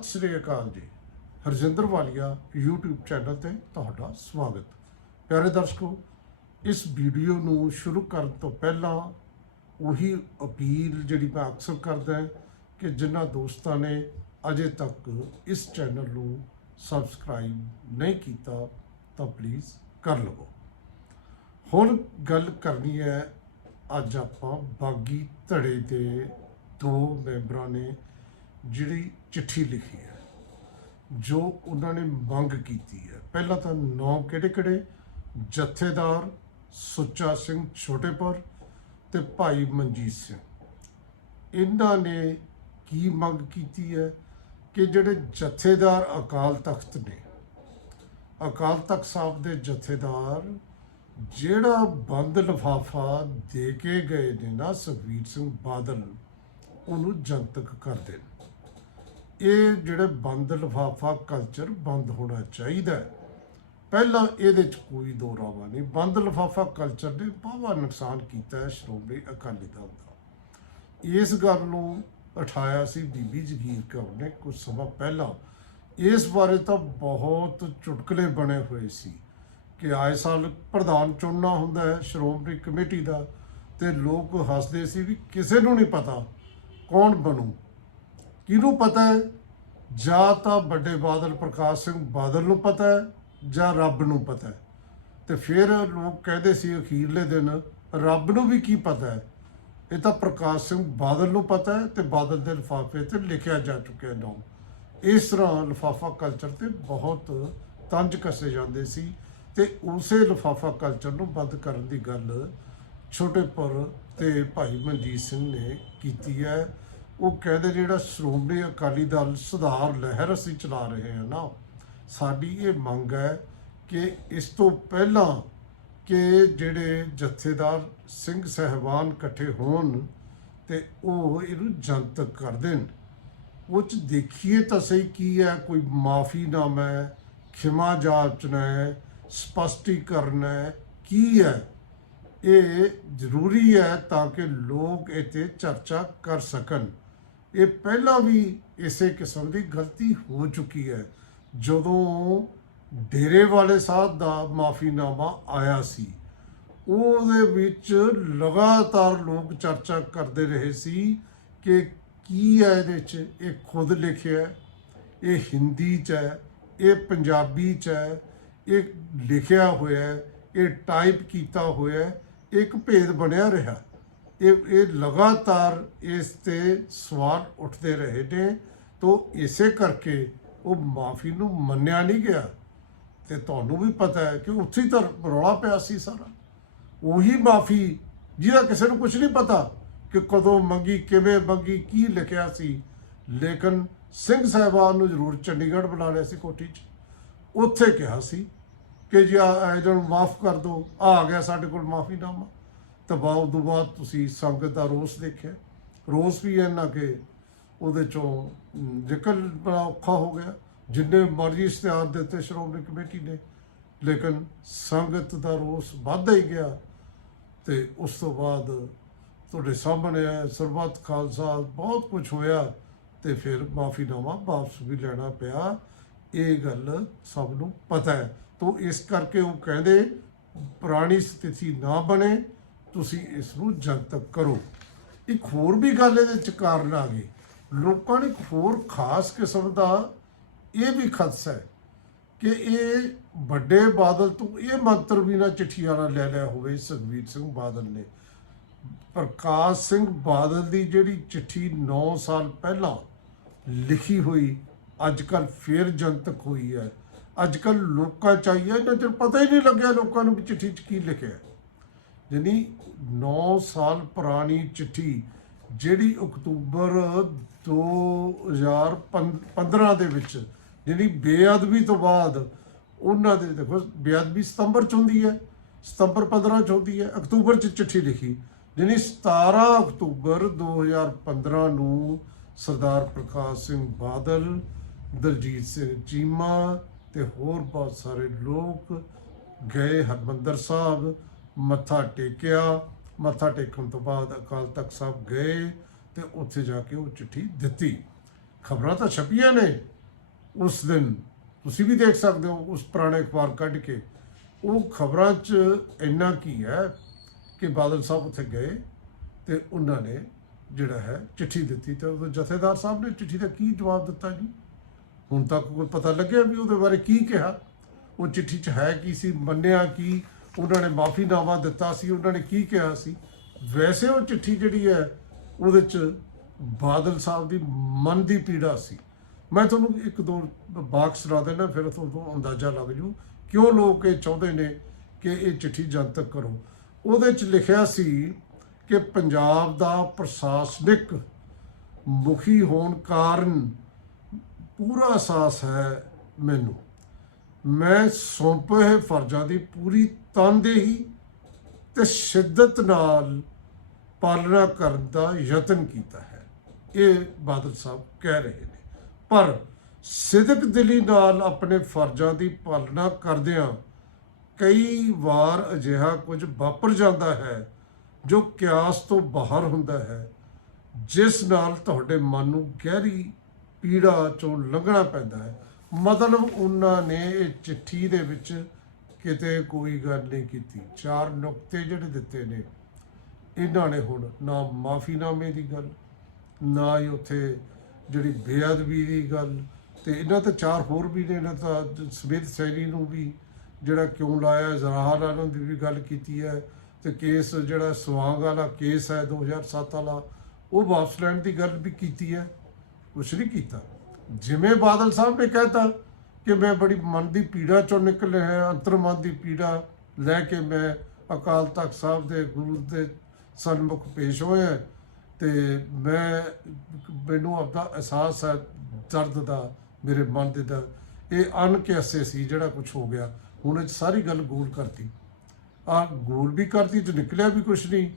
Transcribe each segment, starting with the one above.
ਸਤਿ ਸ੍ਰੀ ਅਕਾਲ ਜੀ। ਹਰਜਿੰਦਰ ਵਾਲੀਆ YouTube channel ਤੇ ਤੁਹਾਡਾ ਸਵਾਗਤ। ਪਿਆਰੇ ਦਰਸ਼ਕੋ, ਇਸ ਵੀਡੀਓ ਨੂੰ ਸ਼ੁਰੂ ਕਰਨ ਤੋਂ ਪਹਿਲਾਂ ਉਹੀ ਅਪੀਲ ਜਿਹੜੀ ਮੈਂ ਅਕਸਰ ਕਰਦਾ ਹਾਂ ਕਿ ਜਿਨ੍ਹਾਂ ਦੋਸਤਾਂ ਨੇ ਅਜੇ ਤੱਕ ਇਸ ਚੈਨਲ ਨੂੰ ਸਬਸਕ੍ਰਾਈਬ ਨਹੀਂ ਕੀਤਾ, ਤਾਂ ਪਲੀਜ਼ ਕਰ ਲਵੋ। ਹੁਣ ਗੱਲ ਕਰਨੀ ਹੈ, ਅੱਜ ਆਪਾਂ ਬਾਗੀ ਧੜੇ ਦੇ ਦੋ ਮੈਂਬਰਾਂ ਨੇ ਜਿਹੜੀ ਚਿੱਠੀ ਲਿਖੀ ਹੈ, ਜੋ ਉਹਨਾਂ ਨੇ ਮੰਗ ਕੀਤੀ ਹੈ। ਪਹਿਲਾਂ ਤਾਂ ਨੌ ਕਿਹੜੇ ਕਿਹੜੇ ਜਥੇਦਾਰ ਸੁੱਚਾ ਸਿੰਘ ਛੋਟੇਪੁਰ ਤੇ ਭਾਈ ਮਨਜੀਤ ਸਿੰਘ। ਇਹਨਾਂ ਨੇ ਕੀ ਮੰਗ ਕੀਤੀ ਹੈ ਕਿ ਜਿਹੜੇ ਜਥੇਦਾਰ ਅਕਾਲ ਤਖਤ ਨੇ, ਅਕਾਲ ਤਖਤ ਸਾਹਿਬ ਦੇ ਜਥੇਦਾਰ ਜਿਹੜਾ ਬੰਦ ਲਫਾਫਾ ਦੇ ਕੇ ਗਏ ਨੇ ਨਾ, ਸੁਖਬੀਰ ਸਿੰਘ ਬਾਦਲ, ਉਹਨੂੰ ਜਨਤਕ ਕਰ ਦੇਣ। ਇਹ ਜਿਹੜੇ ਬੰਦ ਲਫਾਫਾ ਕਲਚਰ ਬੰਦ ਹੋਣਾ ਚਾਹੀਦਾ ਹੈ। ਪਹਿਲਾਂ ਇਹਦੇ ਚ ਕੋਈ ਦੋ ਰਾਵਾ ਨਹੀਂ। ਬੰਦ ਲਫਾਫਾ ਕਲਚਰ ਨੇ ਬਹੁਤ ਨੁਕਸਾਨ ਕੀਤਾ ਹੈ, ਸ਼੍ਰੋਮਣੀ ਅਕਾਲੀ ਦਲ ਦਾ। ਇਸ ਗੱਲ ਨੂੰ ਉਠਾਇਆ ਸੀ ਬੀਬੀ ਜਗੀਰ ਕੌਰ ਨੇ ਕੁਝ ਸਮਾਂ ਪਹਿਲਾਂ। ਇਸ ਬਾਰੇ ਤਾਂ ਬਹੁਤ ਚੁਟਕਲੇ ਬਣੇ ਹੋਏ ਸੀ ਕਿ ਆਏ ਸਾਲ ਪ੍ਰਧਾਨ ਚੁਣਨਾ ਹੁੰਦਾ ਹੈ ਸ਼੍ਰੋਮਣੀ ਕਮੇਟੀ ਦਾ ਤੇ ਲੋਕ ਹੱਸਦੇ ਸੀ ਵੀ ਕਿਸੇ ਨੂੰ ਨਹੀਂ ਪਤਾ ਕੌਣ ਬਣੂ। ਕਿਹਨੂੰ ਪਤਾ ਹੈ? ਜਾਂ ਤਾਂ ਵੱਡੇ ਬਾਦਲ ਪ੍ਰਕਾਸ਼ ਸਿੰਘ ਬਾਦਲ ਨੂੰ ਪਤਾ ਹੈ ਜਾਂ ਰੱਬ ਨੂੰ ਪਤਾ ਹੈ? ਤੇ ਫਿਰ ਲੋਕ ਕਹਿੰਦੇ ਸੀ ਅਖੀਰਲੇ ਦਿਨ, ਰੱਬ ਨੂੰ ਵੀ ਕੀ ਪਤਾ ਹੈ? ਇਹ ਤਾਂ ਪ੍ਰਕਾਸ਼ ਸਿੰਘ ਬਾਦਲ ਨੂੰ ਪਤਾ ਹੈ ਤੇ ਬਾਦਲ ਦੇ ਲਿਫਾਫੇ ਤੇ ਲਿਖਿਆ ਜਾ ਚੁੱਕਿਆ ਨਾਮ। ਇਸ ਤਰ੍ਹਾਂ ਲਿਫਾਫਾ ਕਲਚਰ ਤੇ ਬਹੁਤ ਤੰਜ ਕੱਸੇ ਜਾਂਦੇ ਸੀ ਤੇ ਉਸੇ ਲਿਫਾਫਾ ਕਲਚਰ ਨੂੰ ਬੰਦ ਕਰਨ ਦੀ ਗੱਲ ਛੋਟੇਪੁਰ ਤੇ ਭਾਈ ਮਨਜੀਤ ਸਿੰਘ ਨੇ ਕੀਤੀ ਹੈ। ਉਹ ਕਹਿੰਦੇ ਜਿਹੜਾ ਸ਼੍ਰੋਮਣੀ ਅਕਾਲੀ ਦਲ ਸੁਧਾਰ ਲਹਿਰ ਅਸੀਂ ਚਲਾ ਰਹੇ ਹਾਂ ਨਾ, ਸਾਡੀ ਇਹ ਮੰਗ ਹੈ ਕਿ ਇਸ ਤੋਂ ਪਹਿਲਾਂ ਕਿ ਜਿਹੜੇ ਜਥੇਦਾਰ ਸਿੰਘ ਸਹਿਬਾਨ ਇਕੱਠੇ ਹੋਣ ਤੇ ਉਹ ਇਹਨੂੰ ਜਨਤਕ ਕਰ ਦੇਣ। ਉਹ ਚ ਦੇਖੀਏ ਤਾਂ ਸਹੀ ਕੀ ਹੈ, ਕੋਈ ਮਾਫੀਨਾਮਾ ਹੈ, ਖਿਮਾ ਜਾਚਨਾ ਹੈ, ਸਪਸ਼ਟੀਕਰਨ ਹੈ, ਕੀ ਹੈ? ਇਹ ਜ਼ਰੂਰੀ ਹੈ ਤਾਂ ਕਿ ਲੋਕ ਇੱਥੇ ਚਰਚਾ ਕਰ ਸਕਣ। ਇਹ ਪਹਿਲਾਂ ਵੀ ਇਸੇ ਕਿਸਮ ਦੀ ਗਲਤੀ ਹੋ ਚੁੱਕੀ ਹੈ। ਜਦੋਂ ਡੇਰੇ ਵਾਲੇ ਸਾਹਿਬ ਦਾ ਮਾਫੀਨਾਮਾ ਆਇਆ ਸੀ, ਉਹਦੇ ਵਿੱਚ ਲਗਾਤਾਰ ਲੋਕ ਚਰਚਾ ਕਰਦੇ ਰਹੇ ਸੀ ਕਿ ਕੀ ਹੈ ਇਹਦੇ ਚ? ਇਹ ਖੁਦ ਲਿਖਿਆ ਇਹ ਹਿੰਦੀ ਚ ਹੈ, ਇਹ ਪੰਜਾਬੀ ਚ ਹੈ, ਇਹ ਲਿਖਿਆ ਹੋਇਆ ਹੈ, ਇਹ ਟਾਈਪ ਕੀਤਾ ਹੋਇਆ ਹੈ, ਇੱਕ ਭੇਦ ਬਣਿਆ ਰਿਹਾ। ਇਹ ਇਹ ਲਗਾਤਾਰ ਇਸ ਤੇ ਸਵਾਲ ਉੱਠਦੇ ਰਹੇ ਨੇ, ਤੋਂ ਇਸੇ ਕਰਕੇ ਉਹ ਮਾਫੀ ਨੂੰ ਮੰਨਿਆ ਨਹੀਂ ਗਿਆ। ਤੇ ਤੁਹਾਨੂੰ ਵੀ ਪਤਾ ਹੈ ਕਿ ਉੱਥੇ ਤਾਂ ਰੌਲਾ ਪਿਆ ਸੀ ਸਾਰਾ। ਉਹੀ ਮਾਫੀ ਜਿਹਦਾ ਕਿਸੇ ਨੂੰ ਕੁਝ ਨਹੀਂ ਪਤਾ ਕਿ ਕਦੋਂ ਮੰਗੀ, ਕਿਵੇਂ ਮੰਗੀ, ਕੀ ਲਿਖਿਆ ਸੀ। ਲੇਕਿਨ ਸਿੰਘ ਸਾਹਿਬਾਨ ਨੂੰ ਜ਼ਰੂਰ ਚੰਡੀਗੜ੍ਹ ਬੁਲਾ ਲਿਆ ਸੀ ਕੋਠੀ 'ਚ। ਉੱਥੇ ਕਿਹਾ ਸੀ ਕਿ ਜੀ ਆ ਇਹਨੂੰ ਮਾਫ ਕਰ ਦਿਓ ਆ ਗਿਆ ਸਾਡੇ ਕੋਲ ਮਾਫੀਨਾਮਾ। ਤਾਂ ਬਾਅਦ ਤੋਂ ਬਾਅਦ ਤੁਸੀਂ ਸੰਗਤ ਦਾ ਰੋਸ ਦੇਖਿਆ? ਰੋਸ ਵੀ ਇੰਨਾ ਕਿ ਉਹਦੇ ਚੋਂ ਜ਼ਿਕਰ ਬੜਾ ਔਖਾ ਹੋ ਗਿਆ। ਜਿੰਨੇ ਮਰਜ਼ੀ ਇਸ਼ਤਿਹਾਰ ਦਿੱਤੇ ਸ਼੍ਰੋਮਣੀ ਕਮੇਟੀ ਨੇ, ਲੇਕਿਨ ਸੰਗਤ ਦਾ ਰੋਸ ਵੱਧਦਾ ਹੀ ਗਿਆ ਤੇ ਉਸ ਤੋਂ ਬਾਅਦ ਤੁਹਾਡੇ ਸਾਹਮਣੇ ਹੈ ਸਰਬੱਤ ਖਾਲਸਾ, ਬਹੁਤ ਕੁਝ ਹੋਇਆ ਤੇ ਫਿਰ ਮਾਫੀਨਾਮਾ ਵਾਪਸ ਵੀ ਲੈਣਾ ਪਿਆ। ਇਹ ਗੱਲ ਸਭ ਨੂੰ ਪਤਾ ਹੈ। ਤੋਂ ਇਸ ਕਰਕੇ ਉਹ ਕਹਿੰਦੇ, ਪੁਰਾਣੀ ਸਥਿਤੀ ਨਾ ਬਣੇ। ਤੁਸੀਂ ਇਸ ਨੂੰ ਜਨਤਕ ਕਰੋ। ਇੱਕ ਹੋਰ ਵੀ ਗੱਲ ਇਹਦੇ ਚ ਕਾਰਨ ਆ ਗਈ। ਲੋਕਾਂ ਨੇ ਇੱਕ ਹੋਰ ਖਾਸ ਕਿਸਮ ਦਾ ਇਹ ਵੀ ਖਦਸ਼ਾ ਹੈ ਕਿ ਇਹ ਵੱਡੇ ਬਾਦਲ ਤੋਂ ਇਹ ਮੰਤਰ ਵੀ ਨਾ ਚਿੱਠੀ ਵਾਲਾ ਲੈ ਲਿਆ ਹੋਵੇ ਸੁਖਬੀਰ ਸਿੰਘ ਬਾਦਲ ਨੇ। ਪ੍ਰਕਾਸ਼ ਸਿੰਘ ਬਾਦਲ ਦੀ ਜਿਹੜੀ ਚਿੱਠੀ 9 ਸਾਲ ਪਹਿਲਾਂ ਲਿਖੀ ਹੋਈ ਅੱਜ ਕੱਲ ਫੇਰ ਜਨਤਕ ਹੋਈ ਹੈ। ਅੱਜ ਕੱਲ ਲੋਕਾਂ ਚਾਹੀਏ ਇਹਨਾਂ ਚਿਰ ਪਤਾ ਹੀ ਨਹੀਂ ਲੱਗਿਆ ਲੋਕਾਂ ਨੂੰ ਵੀ ਚਿੱਠੀ 'ਚ ਕੀ ਲਿਖਿਆ। ਹੈ। ਯਾਨੀ 9 ਸਾਲ ਪੁਰਾਣੀ ਚਿੱਠੀ, ਜਿਹੜੀ ਅਕਤੂਬਰ 2015 ਦੇ ਵਿੱਚ, ਜਿਹੜੀ ਬੇਅਦਬੀ ਤੋਂ ਬਾਅਦ ਉਹਨਾਂ ਦੇ, ਦੇਖੋ, ਬੇਅਦਬੀ ਸਤੰਬਰ ਚ ਹੁੰਦੀ ਹੈ, ਸਤੰਬਰ 15 ਚ ਹੁੰਦੀ ਹੈ, ਅਕਤੂਬਰ ਚ ਚਿੱਠੀ ਲਿਖੀ, ਜਿਹੜੀ 17 ਅਕਤੂਬਰ 2015 ਨੂੰ ਸਰਦਾਰ ਪ੍ਰਕਾਸ਼ ਸਿੰਘ ਬਾਦਲ, ਦਲਜੀਤ ਸਿੰਘ ਚੀਮਾ ਤੇ ਹੋਰ ਬਹੁਤ ਸਾਰੇ ਲੋਕ ਗਏ, ਹਰਮੰਦਰ ਸਾਹਿਬ ਮੱਥਾ ਟੇਕਿਆ, ਮੱਥਾ ਟੇਕਣ ਤੋਂ ਬਾਅਦ ਅਕਾਲ ਤਖਤ ਸਾਹਿਬ ਗਏ ਤੇ ਉੱਥੇ ਜਾ ਕੇ ਉਹ ਚਿੱਠੀ ਦਿੱਤੀ। ਖਬਰਾਂ ਤਾਂ ਛਪੀਆਂ ਨੇ। ਉਸ ਦਿਨ ਤੁਸੀਂ ਵੀ ਦੇਖ ਸਕਦੇ ਹੋ, ਉਸ ਪੁਰਾਣੇ ਅਖਬਾਰ ਕੱਢ ਕੇ। ਉਹ ਖਬਰਾਂ 'ਚ ਇੰਨਾ ਕੀ ਹੈ ਕਿ ਬਾਦਲ ਸਾਹਿਬ ਉੱਥੇ ਗਏ ਤੇ ਉਹਨਾਂ ਨੇ ਜਿਹੜਾ ਹੈ ਚਿੱਠੀ ਦਿੱਤੀ ਤੇ ਉਹ ਜਥੇਦਾਰ ਸਾਹਿਬ ਨੇ ਚਿੱਠੀ ਦਾ ਕੀ ਜਵਾਬ ਦਿੱਤਾ ਜੀ? ਹੁਣ ਤੱਕ ਕੋਈ ਪਤਾ ਲੱਗਿਆ ਵੀ ਉਹਦੇ ਬਾਰੇ ਕੀ ਕਿਹਾ? ਉਹ ਚਿੱਠੀ 'ਚ ਹੈ ਕੀ ਸੀ, ਮੰਨਿਆ ਕੀ? ਉਹਨਾਂ ਨੇ ਮਾਫੀਨਾਮਾ ਦਿੱਤਾ ਸੀ, ਉਹਨਾਂ ਨੇ ਕੀ ਕਿਹਾ ਸੀ? ਵੈਸੇ ਉਹ ਚਿੱਠੀ ਜਿਹੜੀ ਹੈ, ਉਹਦੇ 'ਚ ਬਾਦਲ ਸਾਹਿਬ ਦੀ ਮਨ ਦੀ ਪੀੜਾ ਸੀ। ਮੈਂ ਤੁਹਾਨੂੰ ਇੱਕ ਦੋ ਬਾਕਸ ਲਾ ਦੇਣਾ ਫਿਰ ਤੁਹਾਨੂੰ ਅੰਦਾਜ਼ਾ ਲੱਗ ਜੂ ਕਿਉਂ ਲੋਕ ਇਹ ਚਾਹੁੰਦੇ ਨੇ ਕਿ ਇਹ ਚਿੱਠੀ ਜਨਤਕ ਕਰੋ? ਉਹਦੇ 'ਚ ਲਿਖਿਆ ਸੀ ਕਿ ਪੰਜਾਬ ਦਾ ਪ੍ਰਸ਼ਾਸਨਿਕ ਮੁਖੀ ਹੋਣ ਕਾਰਨ ਪੂਰਾ ਅਹਿਸਾਸ ਹੈ ਮੈਨੂੰ। ਮੈਂ ਸੌਂਪੇ ਹੋਏ ਫਰਜ਼ਾਂ ਦੀ ਪੂਰੀ ਤਨਦੇਹੀ ਤੇ ਸ਼ਿੱਦਤ ਨਾਲ ਪਾਲਣਾ ਕਰਨ ਦਾ ਯਤਨ ਕੀਤਾ ਹੈ। ਇਹ ਬਾਦਲ ਸਾਹਿਬ ਕਹਿ ਰਹੇ ਨੇ। ਪਰ ਸਿਦਕ ਦਿਲੀ ਨਾਲ ਆਪਣੇ ਫਰਜ਼ਾਂ ਦੀ ਪਾਲਣਾ ਕਰਦਿਆਂ ਕਈ ਵਾਰ ਅਜਿਹਾ ਕੁਝ ਵਾਪਰ ਜਾਂਦਾ ਹੈ ਜੋ ਕਿਆਸ ਤੋਂ ਬਾਹਰ ਹੁੰਦਾ ਹੈ, ਜਿਸ ਨਾਲ ਤੁਹਾਡੇ ਮਨ ਨੂੰ ਗਹਿਰੀ ਪੀੜਾ ਚੋਂ ਲੰਘਣਾ ਪੈਂਦਾ ਹੈ। ਮਤਲਬ ਉਹਨਾਂ ਨੇ ਇਹ ਚਿੱਠੀ ਦੇ ਵਿੱਚ ਕਿਤੇ ਕੋਈ ਗੱਲ ਨਹੀਂ ਕੀਤੀ। ਚਾਰ ਨੁਕਤੇ ਜਿਹੜੇ ਦਿੱਤੇ ਨੇ, ਇਹਨਾਂ ਨੇ ਹੁਣ ਨਾ ਮਾਫੀਨਾਮੇ ਦੀ ਗੱਲ, ਨਾ ਹੀ ਉੱਥੇ ਜਿਹੜੀ ਬੇਅਦਬੀ ਦੀ ਗੱਲ ਤੇ ਇਹਨਾਂ ਤੇ ਚਾਰ ਹੋਰ ਵੀ ਨੇ, ਇਹਨਾਂ ਤਾਂ ਸਮਿਤ ਸੈਣੀ ਨੂੰ ਵੀ ਜਿਹੜਾ ਕਿਉਂ ਲਾਇਆ ਜ਼ਰਾਹਰ ਆਲਮ ਦੀ ਵੀ ਗੱਲ ਕੀਤੀ ਹੈ ਤੇ ਕੇਸ ਜਿਹੜਾ ਸਵਾਂਗ ਵਾਲਾ ਕੇਸ ਹੈ 2007 ਵਾਲਾ, ਉਹ ਵਾਪਸ ਲੈਣ ਦੀ ਗੱਲ ਵੀ ਕੀਤੀ ਹੈ, ਕੁਛ ਨਹੀਂ ਕੀਤਾ। ਜਿਵੇਂ ਬਾਦਲ ਸਾਹਿਬ ਨੇ ਕਹਿਤਾ ਕਿ ਮੈਂ ਬੜੀ ਮਨ ਦੀ ਪੀੜਾ ਚੋਂ ਨਿਕਲਿਆ ਰਿਹਾ, ਅੰਤਰ ਮਨ ਦੀ ਪੀੜਾ ਲੈ ਕੇ ਮੈਂ ਅਕਾਲ ਤਖਤ ਸਾਹਿਬ ਦੇ ਗੁਰੂ ਦੇ ਸਨਮੁਖ ਪੇਸ਼ ਹੋਇਆ ਤੇ ਮੈਂ ਮੈਨੂੰ ਆਪਦਾ ਅਹਿਸਾਸ ਹੈ, ਦਰਦ ਦਾ, ਮੇਰੇ ਮਨ ਦੇ ਦਾ। ਇਹ ਅਣਕਿਆਸੇ ਸੀ ਜਿਹੜਾ ਕੁਝ ਹੋ ਗਿਆ। ਹੁਣ ਇਹ ਸਾਰੀ ਗੱਲ ਗੋਲ ਕਰਤੀ। ਆ ਗੋਲ ਵੀ ਕਰਤੀ ਤੇ ਨਿਕਲਿਆ ਵੀ ਕੁਝ ਨਹੀਂ।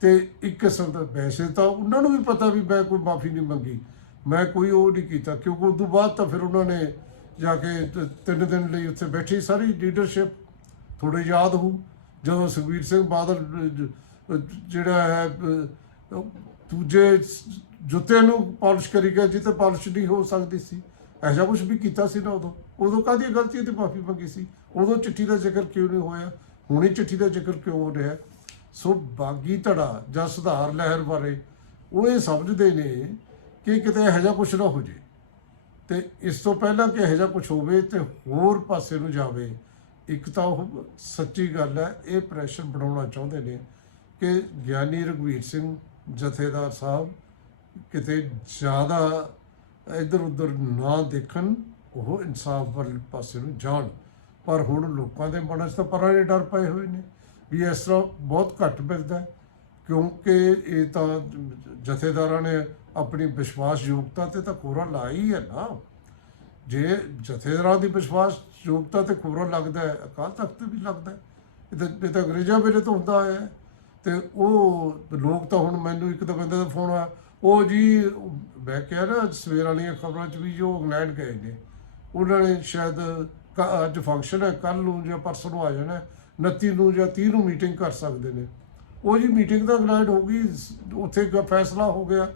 ਤੇ ਇੱਕ ਕਿਸਮ ਦਾ ਵੈਸੇ ਤਾਂ ਉਹਨਾਂ ਨੂੰ ਵੀ ਪਤਾ ਵੀ ਮੈਂ ਕੋਈ ਮਾਫੀ ਨਹੀਂ ਮੰਗੀ। ਮੈਂ ਕੋਈ ਉਹ ਨਹੀਂ ਕੀਤਾ। ਕਿਉਂਕਿ ਉਸ ਤੋਂ ਬਾਅਦ ਤਾਂ ਫਿਰ ਉਹਨਾਂ ਨੇ ਜਾ ਕੇ ਤ- ਤਿੰਨ ਦਿਨ ਲਈ ਉੱਥੇ ਬੈਠੀ। ਸਾਰੀ ਲੀਡਰਸ਼ਿਪ ਥੋੜੇ ਯਾਦ ਹੋ ਜਦੋਂ ਸੁਖਬੀਰ ਸਿੰਘ ਬਾਦਲ ਅਹ, ਜ- ਅਹ, ਜਿਹੜਾ ਹੈ ਅਹ, ਦੂਜੇ ਸ- ਜੁੱਤੇ ਨੂੰ ਪਾਲਿਸ਼ ਕਰੀ ਗਿਆ ਜਿੱਤੇ ਪਾਲਿਸ਼ ਨਹੀਂ ਹੋ ਸਕਦੀ ਸੀ। ਐਸਾ ਕੁਝ ਵੀ ਕੀਤਾ ਸੀ ਨਾ ਉਦੋਂ। ਉਦੋਂ ਕਾਹਦੀ ਗਲਤੀ ਤੇ ਮਾਫੀ ਮੰਗੀ ਸੀ? ਉਦੋਂ ਚਿੱਠੀ ਦਾ ਜ਼ਿਕਰ ਕਿਉਂ ਨਹੀਂ ਹੋਇਆ? ਹੁਣੇ ਚਿੱਠੀ ਦਾ ਜ਼ਿਕਰ ਕਿਉਂ ਹੋ ਰਿਹਾ? ਸੋ ਬਾਗੀ ਧੜਾ ਜਾਂ ਸੁਧਾਰ ਲਹਿਰ ਬਾਰੇ ਉਹ ਇਹ ਸਮਝਦੇ ਨੇ ਕਿ ਕਿਤੇ ਇਹੋ ਜਿਹਾ ਕੁਝ ਨਾ ਹੋ ਜੇ ਤੇ ਇਸ ਤੋਂ ਪਹਿਲਾਂ ਕਿ ਇਹੋ ਜਿਹਾ ਕੁਝ ਹੋਵੇ ਤੇ ਹੋਰ ਪਾਸੇ ਨੂੰ ਜਾਵੇ, ਇੱਕ ਤਾਂ ਉਹ ਸੱਚੀ ਗੱਲ ਹੈ, ਇਹ ਪ੍ਰੈਸ਼ਰ ਬਣਾਉਣਾ ਚਾਹੁੰਦੇ ਨੇ ਕਿ ਗਿਆਨੀ ਰਘਵੀਰ ਸਿੰਘ ਜਥੇਦਾਰ ਸਾਹਿਬ ਕਿਤੇ ਜ਼ਿਆਦਾ ਇੱਧਰ ਉੱਧਰ ਨਾ ਦੇਖਣ, ਉਹ ਇਨਸਾਫ ਵਾਲੇ ਪਾਸੇ ਨੂੰ ਜਾਣ। ਪਰ ਹੁਣ ਲੋਕਾਂ ਦੇ ਮਨਾਂ 'ਚ ਤਾਂ ਪਰਾਂ ਦੇ ਡਰ ਪਏ ਹੋਏ ਨੇ ਵੀ ਇਸ ਤਰ੍ਹਾਂ ਬਹੁਤ ਘੱਟ ਮਿਲਦਾ ਕਿਉਂਕਿ ਇਹ ਤਾਂ ਜਥੇਦਾਰਾਂ ਨੇ ਆਪਣੀ ਵਿਸ਼ਵਾਸ ਯੋਗਤਾ ਤੇ ਤਾਂ ਕੋਰਾ ਲਾਇਆ ਹੀ ਹੈ ਨਾ। ਜੇ ਜਥੇਦਾਰਾਂ ਦੀ ਵਿਸ਼ਵਾਸ ਯੋਗਤਾ ਤੇ ਕੋਰਾ ਲੱਗਦਾ ਹੈ, ਅਕਾਲ ਤਖਤ ਵੀ ਲੱਗਦਾ ਹੈ। ਇਹ ਤਾਂ ਇਹ ਤਾਂ ਅੰਗਰੇਜ਼ਾਂ ਵੇਲੇ ਤੋਂ ਹੁੰਦਾ ਆਇਆ ਹੈ। ਤੇ ਉਹ ਲੋਕ ਤਾਂ ਹੁਣ ਮੈਨੂੰ ਇੱਕ ਤਾਂ ਬੰਦੇ ਦਾ ਫੋਨ ਆਇਆ, ਉਹ ਜੀ, ਮੈਂ ਕਿਹਾ ਨਾ, ਸਵੇਰ ਵਾਲੀਆਂ ਖਬਰਾਂ 'ਚ ਵੀ ਜੋ ਇੰਗਲੈਂਡ ਗਏ ਨੇ, ਉਹਨਾਂ ਨੇ ਸ਼ਾਇਦ ਕ- ਅੱਜ ਫੰਕਸ਼ਨ ਹੈ ਕੱਲ ਨੂੰ ਜਾਂ ਪਰਸੋਂ ਨੂੰ ਆ ਜਾਣਾ ਹੈ। 29 ਨੂੰ ਜਾਂ 30 ਨੂੰ ਮੀਟਿੰਗ ਕਰ ਸਕਦੇ ਨੇ। ਉਹ ਜੀ ਮੀਟਿੰਗ ਤਾਂ ਇੰਗਲੈਂਡ ਹੋ ਗਈ, ਉੱਥੇ ਫੈਸਲਾ ਹੋ ਗਿਆ।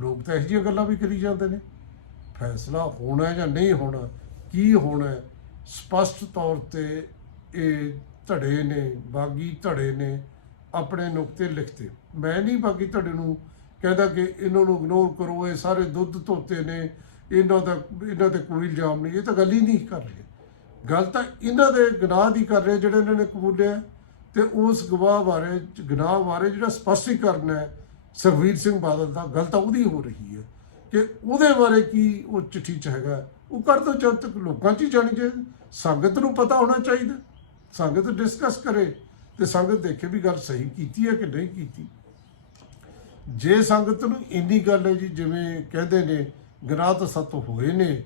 ਲੋਕ ਤਾਂ ਇਹੋ ਜਿਹੀਆਂ ਗੱਲਾਂ ਵੀ ਕਰੀ ਜਾਂਦੇ ਨੇ। ਫੈਸਲਾ ਹੋਣਾ ਜਾਂ ਨਹੀਂ ਹੋਣਾ ਕੀ ਹੋਣਾ ਹੈ, ਸਪਸ਼ਟ ਤੌਰ ਤੇ ਇਹ ਧੜੇ ਨੇ ਬਾਗੀ ਧੜੇ ਨੇ ਆਪਣੇ ਨੁਕਤੇ ਲਿਖਤੇ। ਮੈਂ ਨਹੀਂ ਬਾਗੀ ਧੜੇ ਨੂੰ ਕਹਿੰਦਾ ਕਿ ਇਹਨਾਂ ਨੂੰ ਇਗਨੋਰ ਕਰੋ ਇਹ ਸਾਰੇ ਦੁੱਧ ਧੋਤੇ ਨੇ ਇਹਨਾਂ ਦਾ ਇਹਨਾਂ ਤੇ ਕੋਈ ਇਲਜ਼ਾਮ ਨਹੀਂ ਇਹ ਤਾਂ ਗੱਲ ਹੀ ਨਹੀਂ ਕਰ ਰਹੇ। ਗੱਲ ਤਾਂ ਇਹਨਾਂ ਦੇ ਗੁਨਾਹ ਦੀ ਕਰ ਰਹੇ ਜਿਹੜੇ ਇਹਨਾਂ ਨੇ ਕਬੂਲਿਆ ਤੇ ਉਸ ਗਵਾਹ ਬਾਰੇ ਗੁਨਾਹ ਬਾਰੇ ਜਿਹੜਾ ਸਪਸ਼ਟੀਕਰਨ ਹੈ ਸੁਖਬੀਰ ਸਿੰਘ ਬਾਦਲ ਦਾ ਗਲਤ ਉਹਦੀ ਹੋ ਰਹੀ ਹੈ ਕਿ ਉਹਦੇ ਬਾਰੇ ਕੀ ਉਹ ਚਿੱਠੀ ਚ ਹੈਗਾ? ਉਹ ਕਰ ਦੋ ਜਦ ਤੱਕ ਲੋਕਾਂ 'ਚ ਹੀ ਜਾਣੀ ਚਾਹੀਦੀ ਸੰਗਤ ਨੂੰ ਪਤਾ ਹੋਣਾ ਚਾਹੀਦਾ। ਸੰਗਤ ਡਿਸਕਸ ਕਰੇ ਤੇ ਸੰਗਤ ਦੇਖੇ ਵੀ ਗੱਲ ਸਹੀ ਕੀਤੀ ਹੈ ਕਿ ਨਹੀਂ ਕੀਤੀ। ਜੇ ਸੰਗਤ ਨੂੰ ਇੰਨੀ ਗੱਲ ਹੈ ਜੀ, ਜਿਵੇਂ ਕਹਿੰਦੇ ਨੇ ਗੁਨਾਹ ਤਾਂ ਸਤ ਹੋਏ ਨੇ,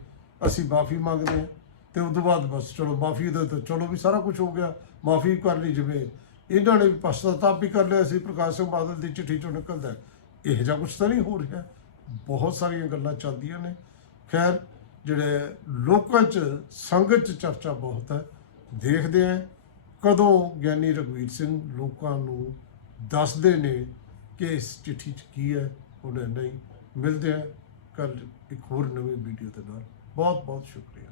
ਅਸੀਂ ਮਾਫੀ ਮੰਗਦੇ ਹਾਂ ਤੇ ਉਸ ਤੋਂ ਬਾਅਦ ਬਸ ਚਲੋ ਮਾਫੀ ਦੇ ਤਾਂ ਚਲੋ ਵੀ ਸਾਰਾ ਕੁਝ ਹੋ ਗਿਆ, ਮਾਫੀ ਕਰ ਲਈ ਜਿਵੇਂ ਇਹਨਾਂ ਨੇ ਵੀ ਪਛਤਾਤਾਪ ਵੀ ਕਰ ਲਿਆ ਸੀ, ਪ੍ਰਕਾਸ਼ ਸਿੰਘ ਬਾਦਲ ਦੀ ਚਿੱਠੀ ਚੋਂ ਨਿਕਲਦਾ ਹੈ। ਇਹੋ ਜਿਹਾ ਕੁਝ ਤਾਂ ਨਹੀਂ ਹੋ ਰਿਹਾ। ਬਹੁਤ ਸਾਰੀਆਂ ਗੱਲਾਂ ਚੱਲਦੀਆਂ ਨੇ। ਖੈਰ, ਜਿਹੜੇ ਲੋਕਾਂ 'ਚ, ਸੰਗਤ 'ਚ ਚਰਚਾ ਬਹੁਤ ਹੈ। ਦੇਖਦੇ ਆ ਕਦੋਂ ਗਿਆਨੀ ਰਘਵੀਰ ਸਿੰਘ ਲੋਕਾਂ ਨੂੰ ਦੱਸਦੇ ਨੇ ਕਿ ਇਸ ਚਿੱਠੀ 'ਚ ਕੀ ਹੈ ਉਹਨੇ ਨਹੀਂ। ਮਿਲਦੇ ਆ ਕੱਲ ਇੱਕ ਹੋਰ ਨਵੀਂ ਵੀਡੀਓ ਦੇ ਨਾਲ। ਬਹੁਤ ਬਹੁਤ ਸ਼ੁਕਰੀਆ।